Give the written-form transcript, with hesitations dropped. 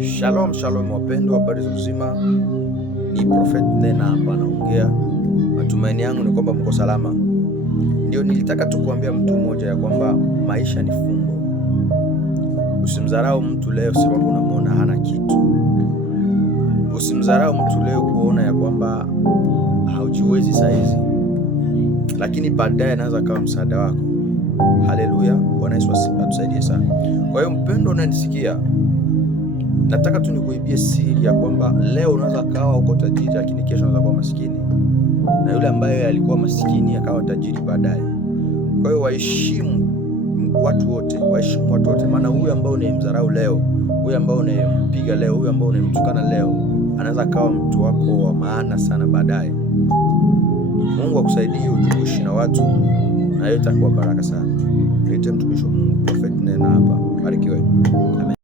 Shalom, shalom wapendwa, habari za uzima. Ni Prophet Nena hapa naongea. Matumaini yangu ni kwamba mko salama. Ndio nilitaka tu kuambia mtu mmoja ya kwamba maisha ni fumbo. Usimdharau mtu leo sababu unamwona hana kitu. Usimdharau mtu leo kuona ya kwamba haujiwezi saizi, lakini baadaye anaweza kawa msaada wako. Haleluya, Bwana Yesu atusaidie sana. Kwa hiyo mpendo unanisikia, nataka tu nikuibie siri ya kwamba leo unaweza kawa uko tajiri, lakini kesho unaweza kuwa maskini, na yule ambaye alikuwa maskini akawa tajiri baadaye. Kwa hiyo waheshimu watu wote, maana huyu ambao unayemdharau leo, huyu ambao unayempiga leo, huyu ambao unayemtukana leo, anaweza kawa mtu wako wa maana sana baadaye. Mungu akusaidie ujuishi na watu, na yote itakuwa baraka sana. Niite mtumishi wa Mungu Prophet Nena hapa. Barikiwe. Amen.